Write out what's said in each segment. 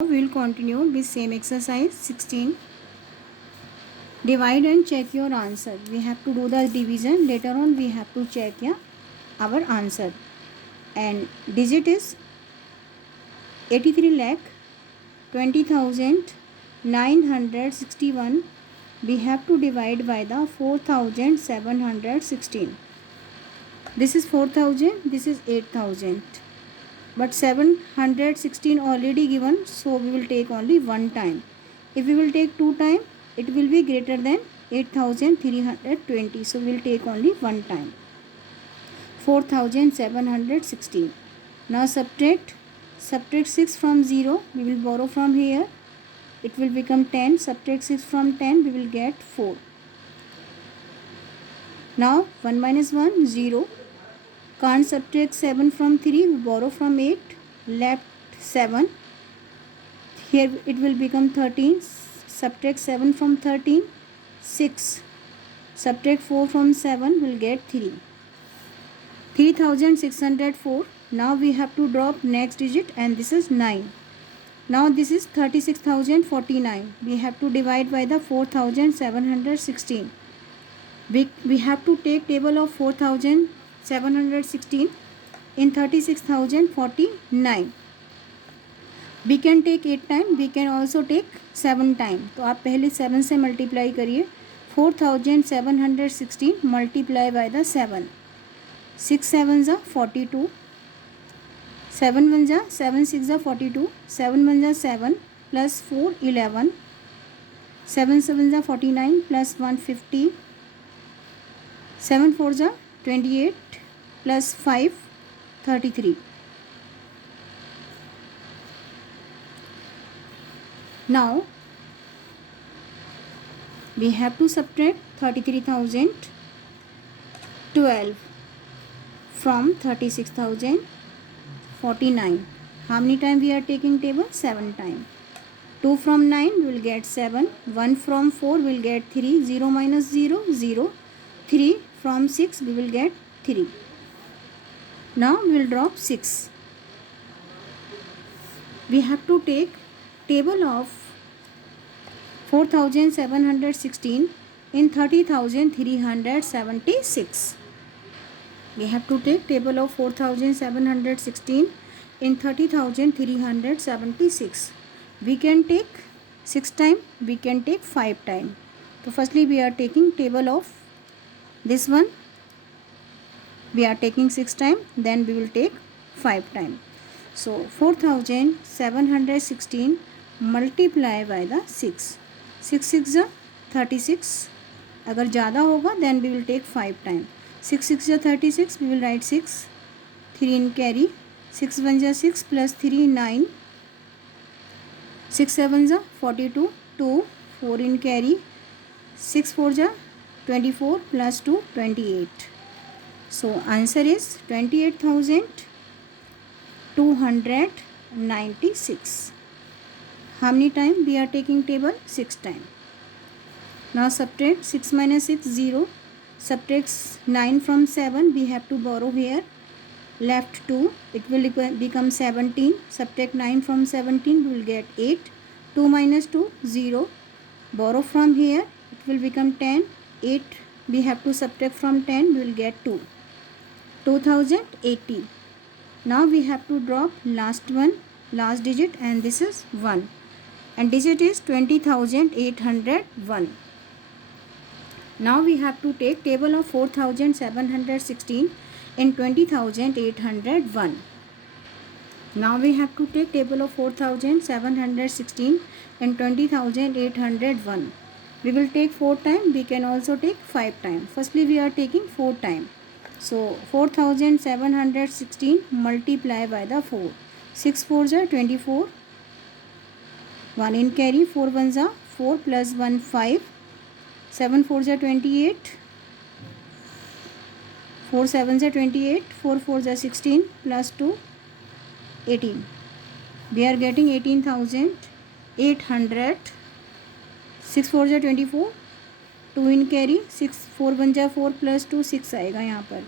We will continue with same exercise 16. Divide and check your answer. We have to do the division. Later on we have to check our answer. And digit is 83 lakh 20,961. We have to divide by the 4,716. This is 4,000. This is 8,000. But 716 already given, so we will take only one time. If we will take two time, it will be greater than 8,320. So we will take only one time. 4,716. Now subtract 6 from 0. We will borrow from here. It will become 10. Subtract 6 from 10. We will get 4. Now 1 minus 1, 0. Can't subtract 7 from 3. We borrow from 8. Left 7. Here it will become 13. Subtract 7 from 13. 6. Subtract 4 from 7. Will get 3. 3,604. Now we have to drop next digit, and this is 9. Now this is 36,049. We have to divide by the 4,716. We have to take table of 4,716 in 36,049. We can take 8 time. We can also take 7 time. तो आप पहले 7 से multiply करिए. 4,716 multiply by the 7. 6 7 जा 42. 7 1 जा 7 6 जा 42. 7 1 जा 7 plus 4 11. 7 7 जा 49 plus 150. 7 4 जा 28 plus 5 33. Now we have to subtract 33,012 from 36,049. How many time we are taking table? 7 time. 2 from 9 we will get 7. 1 from 4 we will get 3. 0 minus 0, 0. 3 from 6 we will get 3. Now we will drop 6. We have to take table of 4,716 in 30,376. We have to take table of 4,716 in 30,376. We can take 6 time. We can take 5 time. So firstly we are taking table of this one. We are taking 6 time. Then we will take 5 time. So 4,716 multiply by the 6. 6 6 जा 36. अगर ज़्यादा होगा then we will take 5 time. 6 6 जा 36. We will write 6. 3 in carry. 6 1 जा 6 plus 3 9. 6 7 जा 42. 2 4 in carry. 6 4 जा 24 plus 2 28. So answer is 28,296. How many time we are taking table? 6 time. Now subtract 6 minus 6, 0. Subtract 9 from 7. We have to borrow here. Left 2. It will become 17. Subtract 9 from 17. We will get 8. 2 minus 2, 0. Borrow from here. It will become 10. 8. We have to subtract from 10. We will get 2. 2,080. Now we have to drop last one, last digit, and this is 1. And digit is 20,801. Now we have to take table of 4,716 in 20,801. Now we have to take table of 4,716 in 20,801. We will take 4 time. We can also take 5 time. Firstly we are taking 4 time. So 4,716 multiply by the 4. 6 4 जा 24. 1 in carry. 4 1 जा 4 plus 1 5. 7 4 जा 28. 4 7 जा 28. 4 4 जा 16 plus 2 18. We are getting 18,800. 6 4 जा 24. 2 in carry. 6 4 1 जा 4 plus 2 6 आएगा यहाँ पर.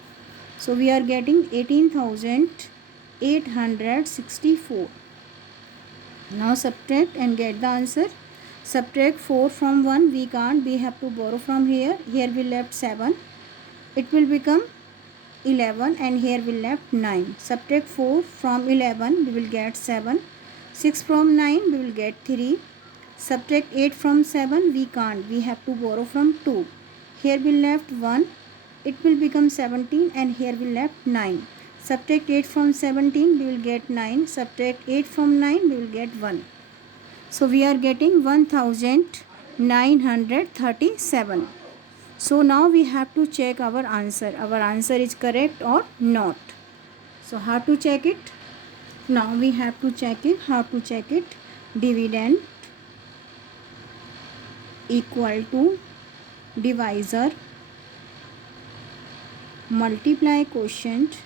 So we are getting 18,864. Now subtract and get the answer. Subtract 4 from 1, we can't, we have to borrow from here. Here we left 7, it will become 11, and here we left 9. Subtract 4 from 11, we will get 7. 6 from 9, we will get 3. Subtract 8 from 7, we can't, we have to borrow from 2. Here we left 1, it will become 17, and here we left 9. Subtract 8 from 17, we will get 9. Subtract 8 from 9, we will get 1. So we are getting 1937. So now we have to check our answer. Our answer is correct or not. So how to check it? Now we have to check it. How to check it? Dividend equal to divisor multiply quotient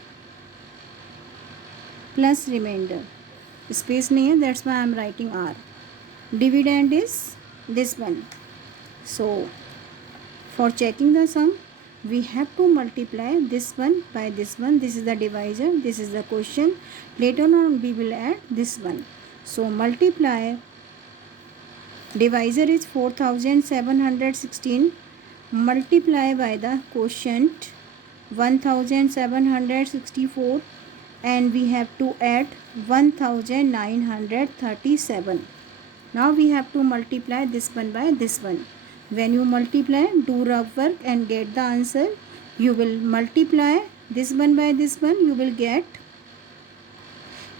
plus remainder. Space nahi hai, that's why I am writing R. Dividend is this one. So for checking the sum, we have to multiply this one by this one. This is the divisor, this is the quotient. Later on we will add this one. So multiply, divisor is 4716, multiply by the quotient 1764, and we have to add 1937. Now we have to multiply this one by this one. When you multiply, do rough work and get the answer. You will multiply this one by this one, you will get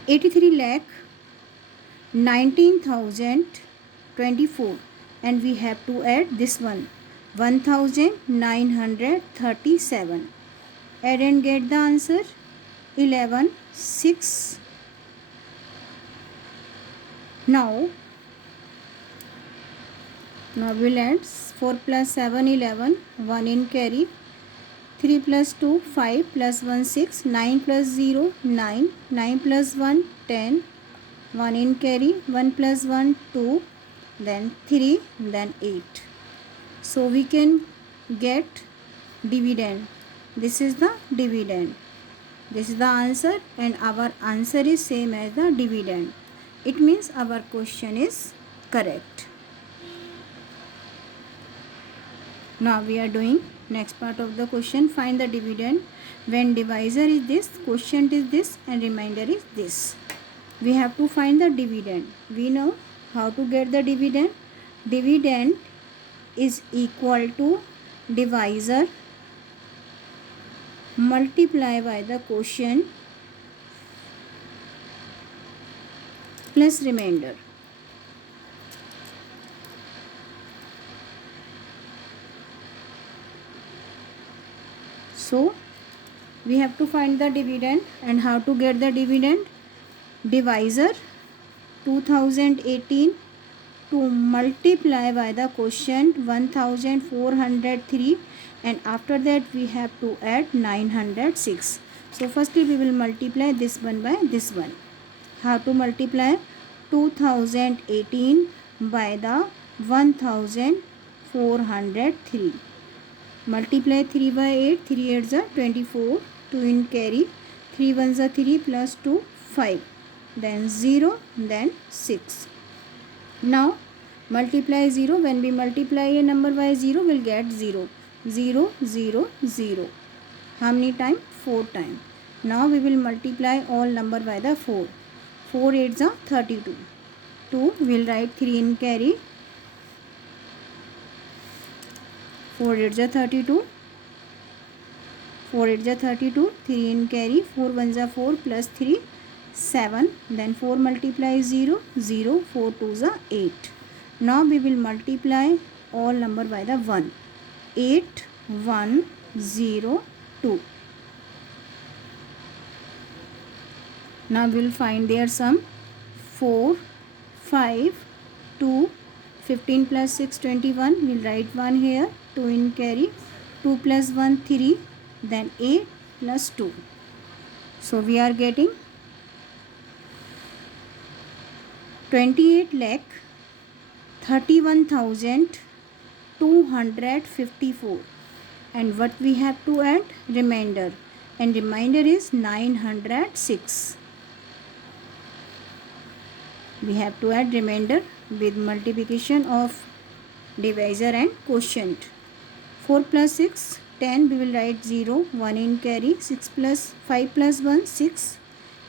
83,19,024, and we have to add this one 1937. Add and get the answer 11,6. Now we'll add 4 plus 7 11, 1 in carry, 3 plus 2 5 plus 1 6, 9 plus 0 9, 9 plus 1 10, 1 in carry, 1 plus 1 2, then 3, then 8. So we can get dividend. This is the dividend. This is the answer, and our answer is same as the dividend. It means our question is correct. Now we are doing next part of the question. Find the dividend when divisor is this, quotient is this, and remainder is this. We have to find the dividend. We know how to get the dividend. Dividend is equal to divisor multiply by the quotient plus remainder. So we have to find the dividend, and how to get the dividend? Divisor 2018 to multiply by the quotient 1403, and after that we have to add 906. So firstly we will multiply this one by this one. How to multiply? 2018 by the 1403. Multiply 3 by 8, 3 8s are 24, 2 in carry, 3 1s are 3 plus 2 5, then 0, then 6. Now multiply 0. When we multiply a number by 0, we'll get 0. 0 0 0. How many times? 4 times. Now we will multiply all number by the 4. 4 8s are 32. 2 we'll write 3 in carry. 4 8s are 32. 4 8s are 32. 3 in carry. 4 1s are 4 plus 3 7. Then 4 multiply 0 0. 4 2s are 8. Now we will multiply all number by the 1. 8 1 0 2. Now we will find their sum. 4 5 2. 15 plus 6 21. We will write 1 here. 2 in carry. 2 plus 1 3. Then 8 plus 2. So we are getting 28,31,254, and what we have to add? Remainder, and remainder is 906. We have to add remainder with multiplication of divisor and quotient. 4 plus 6, 10. We will write 0, 1 in carry. 6 plus 5 plus 1, 6.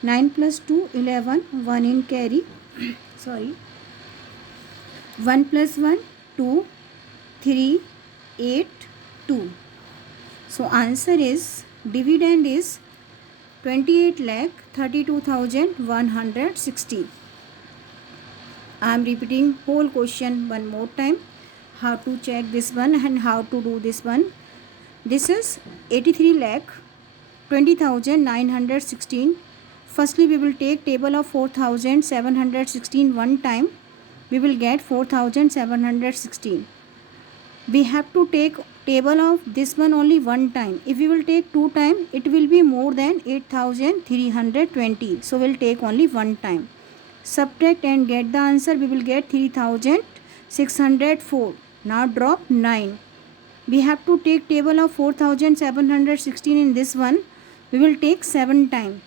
9 plus 2, 11, 1 in carry. Sorry. 1 plus 1, 2. 3, 8, 2. So answer is, dividend is 28,32,160. I am repeating whole question one more time. How to check this one and how to do this one. This is 83,20,916. Firstly, we will take table of 4,716 one time. We will get 4,716. We have to take table of this one only one time. If we will take two time, it will be more than 8,320. So we will take only one time. Subtract and get the answer. We will get 3,604. Now drop 9. We have to take table of 4,716 in this one. We will take 7 time.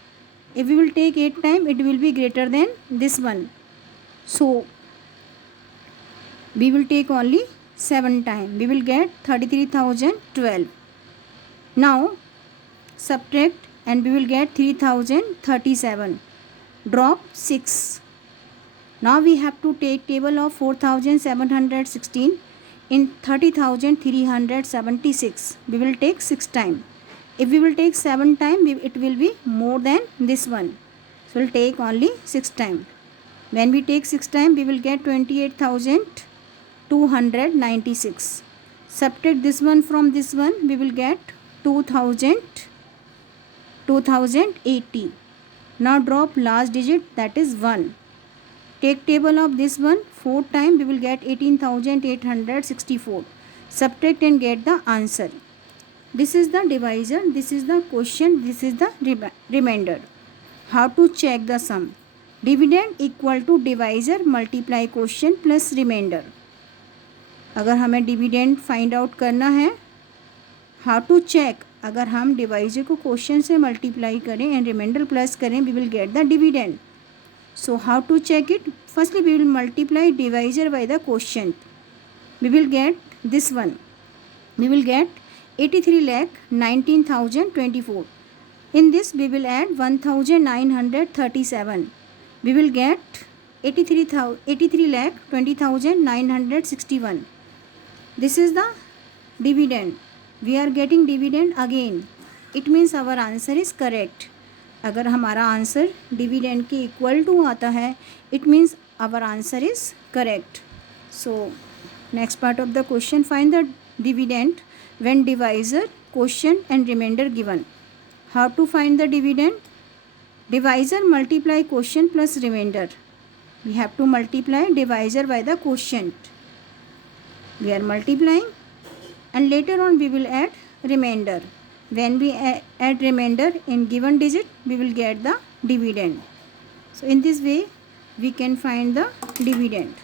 If we will take 8 time, it will be greater than this one. So we will take only 7 time. We will get 33,012. Now subtract and we will get 3,037. Drop 6. Now we have to take table of 4,716 in 30,376. We will take 6 time. If we will take 7 time, it will be more than this one. So we will take only 6 time. When we take 6 time, we will get 28,296. Subtract this one from this one, we will get 2080. Now drop last digit, that is 1. Take table of this one 4 time, we will get 18,864. Subtract and get the answer. This is the divisor, this is the quotient, this is the remainder. How to check the sum? Dividend equal to divisor multiply quotient plus remainder. अगर हमें dividend find out करना है, how to check? अगर हम divisor को question से multiply करें and reminder plus करें, we will get the dividend. So how to check it? Firstly we will multiply divisor by the question. We will get this one. We will get 83,19,024. In this we will add 1,937. We will get 83,20,961. This is the dividend. We are getting dividend again. It means our answer is correct. अगर हमारा answer dividend के equal to आता है, it means our answer is correct. So next part of the question, find the dividend when divisor, quotient and remainder given. How to find the dividend? Divisor multiply quotient plus remainder. We have to multiply divisor by the quotient. We are multiplying and later on we will add remainder. When we add remainder in given digit, we will get the dividend. So in this way we can find the dividend.